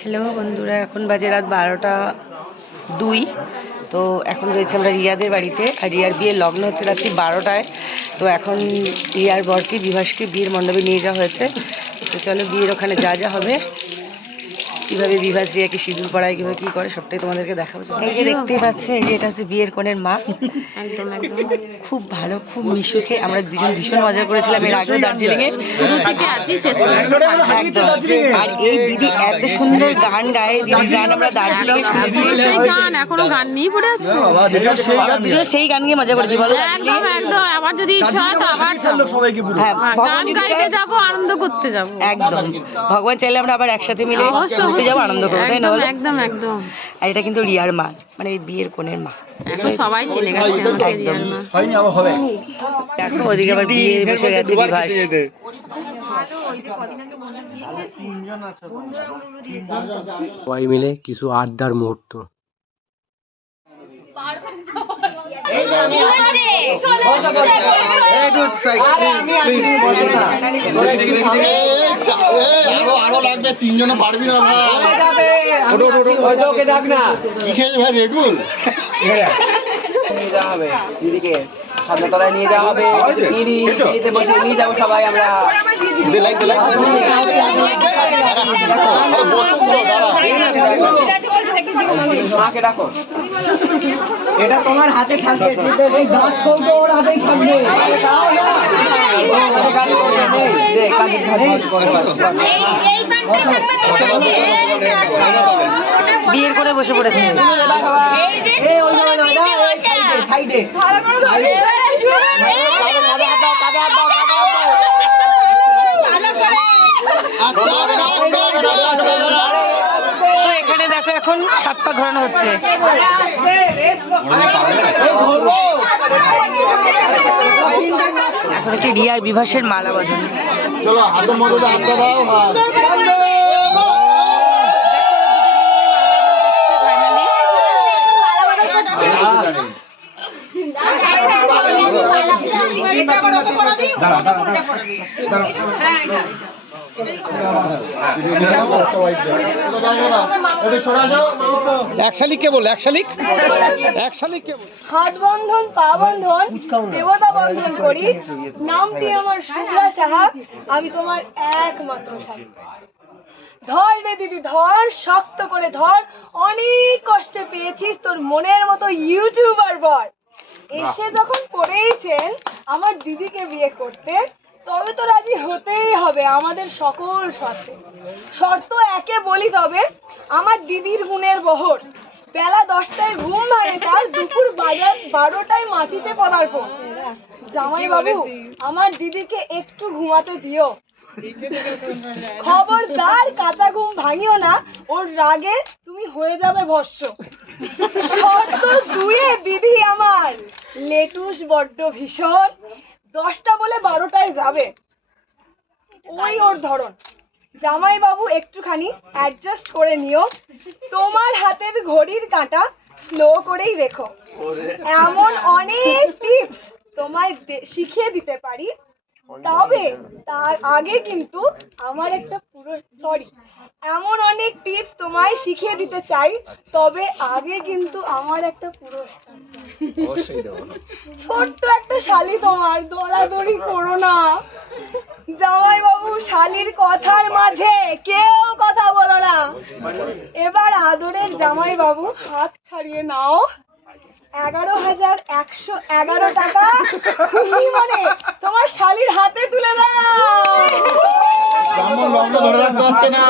Hello বন্ধুরা, এখন বাজে রাত বারোটা দুই। তো এখন রয়েছে আমরা রিয়াদের বাড়িতে, আর রিয়ার বিয়ের লগ্ন হচ্ছে রাত্রি বারোটায়। তো এখন রিয়ার বরকে, বিভাসকে বিয়ের মণ্ডপে নিয়ে যাওয়া হয়েছে। তো চলো বিয়ের ওখানে যা যা হবে। কীভাবে বিভাস রিয়াকে সিঁদুর পড়ায় কীভাবে কী করে সবটাই তোমাদেরকে দেখাবো। এই যে দেখতেই পাচ্ছ এই যে এটা হচ্ছে বিয়ের কনের মা? একদম একদম। খুব ভালো খুব মিশুকে। আমরা দুজন ভীষণ মজা করেছিলাম এর আগেও দার্জিলিংয়ে। শুরু থেকে আছি শেষ পর্যন্ত একদম আর এই দিদি এত সুন্দর গান গায় দিদি গান আমরা দার্জিলিংয়ে শুনেছি। গান এখনও গান নিয়ে পড়ে আছো। আমরা দুজনে সেই গান গিয়ে মজা করেছি বলো একদম একদম। আবার যদি ইচ্ছা হয় তো আবার যাব হ্যাঁ হ্যাঁ, গান গাইতে যাব আনন্দ করতে যাব। একদম। ভগবান চাইলে আমরা আবার একসাথে মিলে অবশ্যই ঘুরতে যাব আনন্দ করব তাই না একদম বলো একদম একদম আর এটা কিন্তু রিয়ার মা মানে এই বিয়ের কোণের মা এখন সবাই চিনে গেছে আমাকে একদম। রিয়ার মা হয়নি আবার হবে দেখো ওদিকে আবার বিয়ে বসে গেছে বিভাস সবাই মিলে কিছু আড্ডার মুহূর্ত আরও লাগবে তিনজনে পারবি না ভাই ডাক না কি খেয়েছে ভাই রেডুল নিয়ে যাওয়া হবে দিদিকে সামনে তলায় নিয়ে যাওয়া হবে ইনি বসে নিয়ে যাব সবাই আমরা দিলাই দিলাই মাকে ডাকো এটা তোমার হাতে থাকবে এই গাছ করব ওর হাতেই থাকবে বিয়ের করে বসে পড়েছে সাইডে তো এখানে সাত পা ঘোরানো হচ্ছে এখন হচ্ছে রিয়ার বিভাসের মালা বাঁধন চলো হাতের মধ্যে হাতটা দাও হাত এক শালিক কে বল? এক শালিক এক শালিক কে বল? হাত বন্ধন পা বন্ধন দেবতা বন্ধন করি। নামটি আমার শুভ্রা সাহা। আমি তোমার একমাত্র সাথী। ধর রে দিদি, ধর, শক্ত করে ধর। অনেক কষ্টে পেয়েছিস তোর মনের মতো ইউটিউবার বর এসে যখন পড়েইছেন, আমার দিদিকে বিয়ে করতে তবে তো রাজি হতেই হবে আমাদের সকল শর্তে। শর্ত একে বলি তবে আমার দিদির গুণের বহর। বেলা দশটায় ঘুম ভাঙে তার দুপুর বাজার বারোটায় মাটিতে পদার্পণ জামাই বাবু আমার দিদিকে একটু ঘুমাতে দিও। খবরদার কাঁচা ঘুম ভাঙিও না ওর রাগে তুমি হয়ে যাবে ভস্য। শর্ত দুয়ে দিদি আমার। লেটুস বড্ড ভীষণ। দশটা বলে বারোটায় যাবে। ওই ওর ধরন। জামাই বাবু একটুখানি অ্যাডজাস্ট করে নিও। তোমার হাতের ঘড়ির কাঁটা স্লো করেই রেখো। এমন অনেক টিপস তোমায় শিখিয়ে দিতে পারি। তবে তার আগে কিন্তু আমার একটা পুরো সরি এমন অনেক টিপস তোমায় শিখিয়ে দিতে চাই। তবে আগে কিন্তু আমার একটা পুরস্কার ছোট্ট একটা শালি তোমার দৌড়াদৌড়ি করো না। জামাই বাবু শালির কথার মাঝে কেউ কথা বলো না। এবার আদরের জামাই বাবু হাত ছাড়িয়ে নাও। এগারো হাজার একশো এগারো টাকা। খুশি মনে তোমার শালির হাতে তুলে দাও। ধরে রাখতে পারছে না।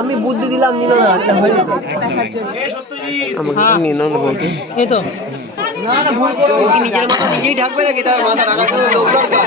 আমি বুদ্ধি দিলাম নিল না আচ্ছা হয়ে আমাকে নিল না বলতে না না ভুল করে ও কি নিজের মাথা নিজেই ঢাকবে নাকি? তার মাথা ঢাকার জন্য লোক দরকার?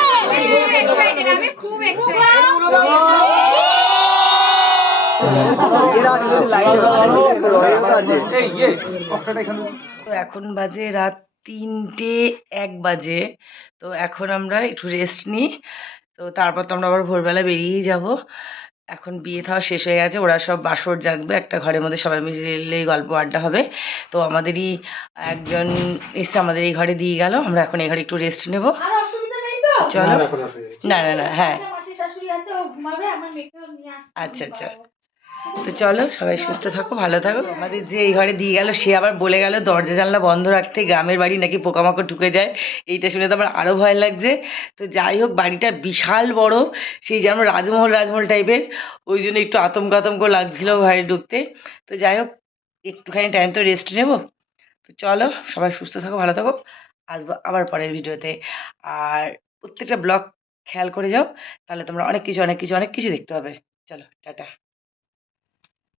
তো এখন বাজে রাত তিনটে এক বাজে। তো এখন আমরা একটু রেস্ট নিই। তো তারপর তো আমরা আবার ভোরবেলা বেরিয়েই যাব। এখন বিয়ে থাওয়া শেষ হয়ে গেছে, ওরা সব বাসর জাগবে, একটা ঘরের মধ্যে সবাই মিলে গল্প আড্ডা হবে। তো আমাদেরই একজন এসে আমাদের এই ঘরে দিয়ে গেল, আমরা এখন এই ঘরে একটু রেস্ট নেব। চলো। না না না হ্যাঁ। আসছে আচ্ছা আচ্ছা। তো চলো সবাই সুস্থ থাকো ভালো থাকো। আমাদের যে এই ঘরে দিয়ে গেল সে আবার বলে গেল দরজা জানলা বন্ধ রাখতে গ্রামের বাড়ি নাকি পোকামাকড় ঢুকে যায় এইটা শুনে তো আমার আরও ভয় লাগছে। তো যাই হোক বাড়িটা বিশাল বড় সেই যেন রাজমহল রাজমহল টাইপের ওই জন্য একটু আতঙ্ক আতঙ্ক লাগছিল ঘরে ঢুকতে। তো যাই হোক একটুখানি টাইম তো রেস্ট নেব। তো চলো সবাই সুস্থ থাকো ভালো থাকো। আসব আবার পরের ভিডিওতে আর প্রত্যেকটা ব্লগ খেয়াল করে যাও। তাহলে তোমরা অনেক কিছু অনেক কিছু অনেক কিছু দেখতে পাবে। চলো, টাটা।